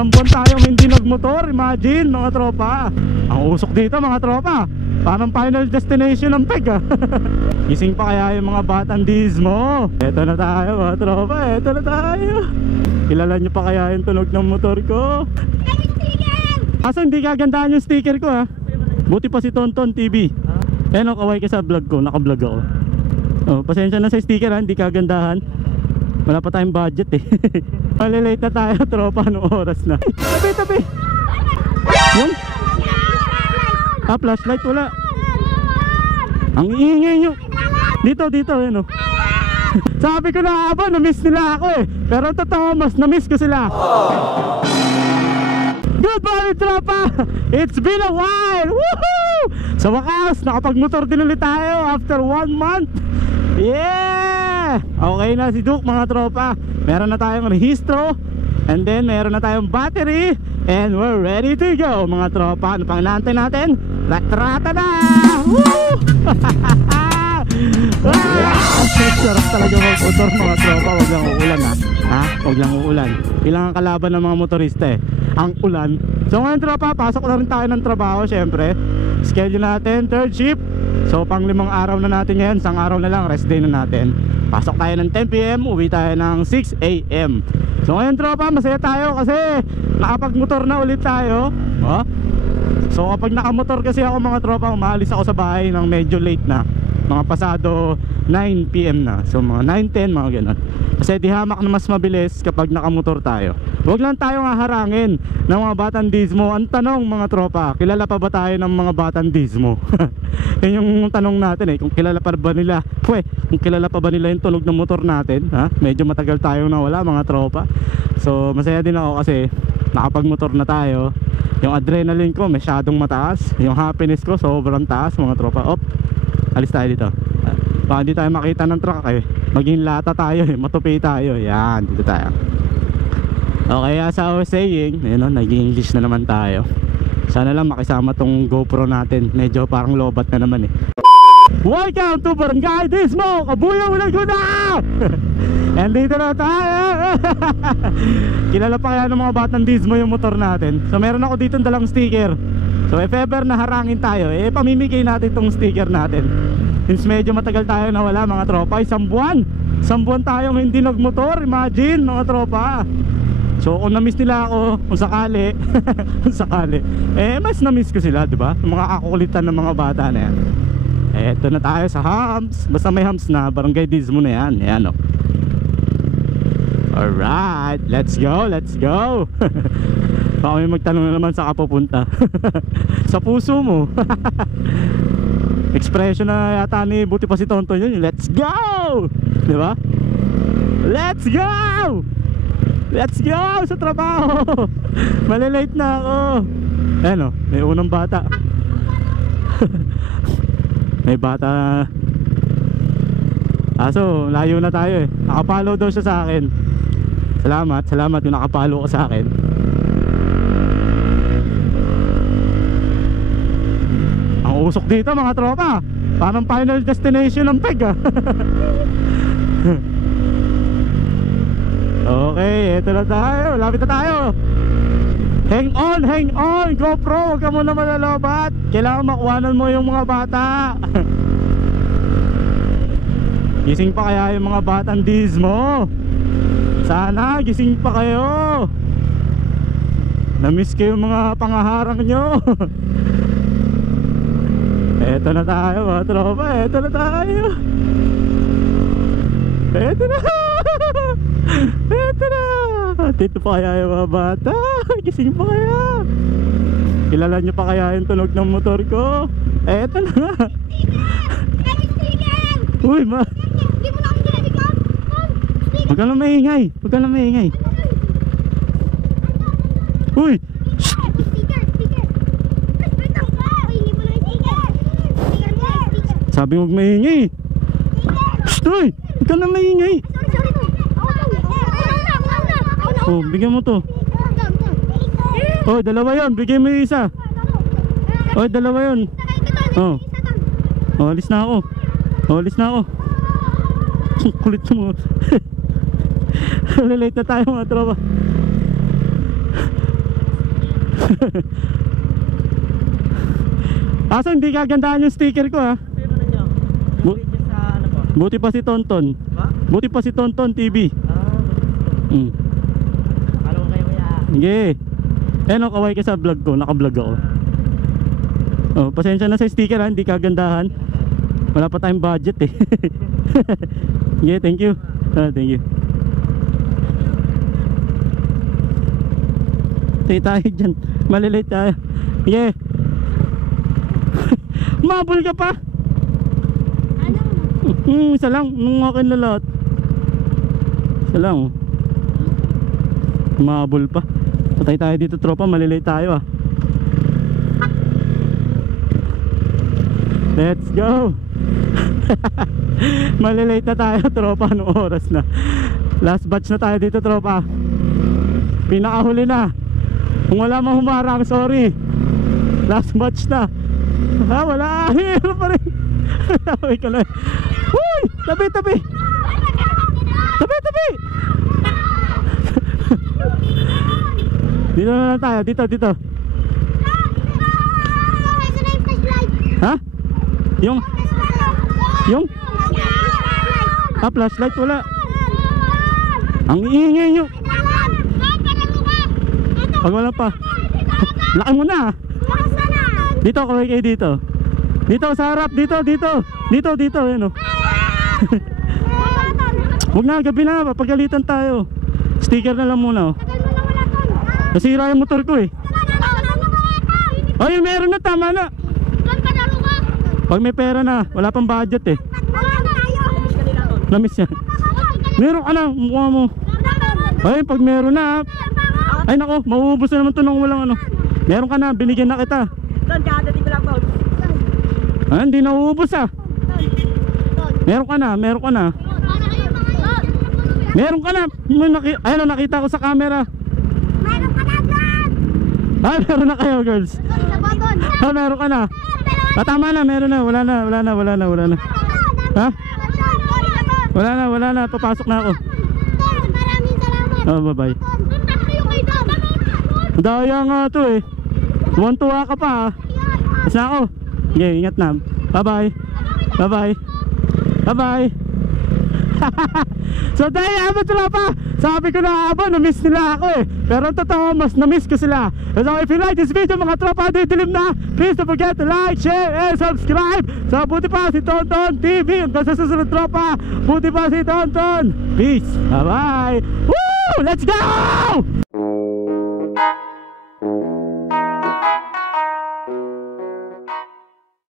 Isang buwan tayong hindi nagmotor. Imagine mga tropa. Ang usok dito mga tropa, parang Final Destination ng peg ah. Gising pa kaya yung mga batang dismo. Eto na tayo mga tropa, eto na tayo. Kilala nyo pa kaya yung tunog ng motor ko? Kaso hindi kagandahan yung sticker ko ha. Buti pa si Tonton TV. Ayan o, kaway ka sa vlog ko, naka-vlog ako. Oh, pasensya na sa sticker ha, hindi kagandahan. Wala pa tayong budget eh. Malilate na tayo tropa, anong oras na? Tabi, tabi. Yung? Ah, flashlight wala. Ang iingay nyo. Dito, dito, yun o. Sabi ko na aba, na-miss nila ako eh. Pero totoo, mas na-miss ko sila. Good morning tropa! It's been a while! Woohoo! Sa wakas, nakapag-motor din ulit tayo after 1 month. Yeah! Okay na si Duke mga tropa. Meron na tayong rehistro. And then meron na tayong battery. And we're ready to go mga tropa. Ano pang inaantay natin? Latrata na! Woo! Sarap talaga mag-motor mga tropa. Huwag lang uulan ha? Huwag lang uulan. Ilang ang kalaban ng mga motorista eh, ang ulan. So ngayon tropa, pasok na rin tayo ng trabaho syempre. Schedule natin, third shift. So pang 5 araw na natin ngayon. Isang araw na lang, rest day na natin. Pasok tayo ng 10 PM, uwi tayo ng 6 AM. So ngayon tropa, masaya tayo kasi nakapag-motor na ulit tayo. So kapag nakamotor kasi ako mga tropa, umaalis ako sa bahay ng medyo late na, mga pasado 9 PM na. So mga 9-10 mga ganun. Kasi di hamak na mas mabilis kapag nakamotor tayo. Huwag lang tayong haharangin ng mga batang dismo. Ang tanong mga tropa, kilala pa ba tayo ng mga batang dismo? Yan yung tanong natin eh, kung kilala pa ba nila. Kung kilala pa ba nila yung tunog ng motor natin ha? Medyo matagal tayong nawala mga tropa. So masaya din ako kasi nakapag-motor na tayo. Yung adrenaline ko masyadong mataas. Yung happiness ko sobrang taas mga tropa. Op, alis tayo dito. Baka hindi tayo makita ng truck eh. Maging lata tayo eh, matupi tayo. Yan, dito tayo. Okay, as I was saying, ayun o, nag-English na naman tayo. Sana lang makisama tong GoPro natin. Medyo parang lobat na naman eh. Welcome to Barangay Dismo, Kabuyong Laguna! And dito na tayo. Kilala pa kaya ng mga batang dismo yung motor natin. So meron ako dito dalang sticker. So if ever naharangin tayo, eh pamimigay natin tong sticker natin. Since medyo matagal tayo nawala mga tropa, isang buwan tayong hindi nagmotor. Imagine mga tropa. So kung na-miss nila ako, kung sakali kung sakali, eh mas na-miss ko sila, diba? Yung mga kakulitan ng mga bata na yan. Eh ito na tayo sa hams. Basta may hams na, Barangay Dismo na yan. Ayan o. Alright, let's go, let's go. Baka may magtanong na naman sa kapupunta. Sa puso mo. Expression na yata ni buti pa si Tonton yun. Let's go! Diba? Let's go! Let's go sa trabaho. Malilate na ako. Ayan o, may unang bata. May bata. Aso, layo na tayo eh. Nakapalo daw siya sa akin. Salamat, salamat yung nakapalo ka sa akin. Ang usok dito mga tropa, parang Final Destination ng peg ah. Okay, eto na tayo, lapit na tayo. Hang on, GoPro, huwag ka muna malalobat. Kailangan makuhanan mo yung mga bata. Gising pa kaya yung mga batang dismo? Sana gising pa kayo. Na-miss ko yung mga pangaharang nyo. Eto na tayo mga tropa, eto na tayo. Eto na. Eto na. Dito pa kaya yung mga bata? Gising pa kaya? Kilala nyo pa kaya yung tunog ng motor ko? Eto na. Uy ma, huwag ka lang maingay. Huwag ka lang maingay. Uy! Sabi huwag maingay. Uy! Huwag ka lang maingay. Oh, bigyan mo to. Oh, dalawa yun. Bigyan mo yung isa. Oh, dalawa yun. Oh. Oh, alis na ako. Oh, alis na ako. Kulit mo. Lilate na tayo mga tropa. Aso hindi kagandahan yung sticker ko ha. Buti pa si Tonton. Buti pa si Tonton TV. Akala ko kayo kaya. Sige. Ano, kaway ka sa vlog ko, naka-vlog ako. Oh, pasensya na sa sticker ha, hindi kagandahan. Wala pa tayong budget eh. Sige, thank you. Thank you. Stay tayo dyan, malilate tayo. Sige. Mabul ka pa. Isa lang, nung akin na lahat. Isa lang. Mabul pa. Patay tayo dito tropa, malilate tayo ah. Let's go. Malilate na tayo tropa, anong oras na? Last batch na tayo dito tropa. Pinakahuli na. Kung wala mang humarang, sorry. Last batch na. Ha, wala. Hero pa rin. Uy, kalay. Uy, tabi, tabi. Tabi, tabi. Dito na lang tayo, dito, dito. Ha? Yung flashlight wala. Ang ingay nyo. Pag wala pa. Laki mo na. Dito, kaway kayo dito. Dito sa harap, dito, dito. Dito, dito, yun o. Huwag na, gabi na, papagalitan tayo. Sticker na lang muna o. Nasira yung motor ko eh. Ay, meron na, tama na. Pag may pera na, wala pang budget eh. Lamis yan. Meron ka na, mukha mo. Ay, pag meron na. Ay nako, mauubos na naman ito nang walang ano. Meron ka na, binigyan na kita. Ah, hindi na uubos ah. Meron ka na, meron ka na. Meron ka na. Ayun, nakita ko sa camera. Ah, meron na kayo girls. Ah, meron ka na. Ah, tama na, meron na. Wala na, wala na, wala na, wala na. Ha? Wala na, wala na. Papasok na ako. Oh, bye bye. Daya nga to eh. Tuwan-tuwa ka pa ah. Basta ako. Sige, ingat na. Bye bye. Bye bye. Bye bye. So dahil abot tropa, sabi ko na abo, na-miss nila ako eh. Pero totoo, mas na-miss ko sila. So if you like this video mga tropa, didilim na, please don't forget to like, share, and subscribe. So buti pa si Tonton TV. Hanggang sa susunod tropa, buti pa si Tonton. Peace. Bye bye. Woo! Let's go!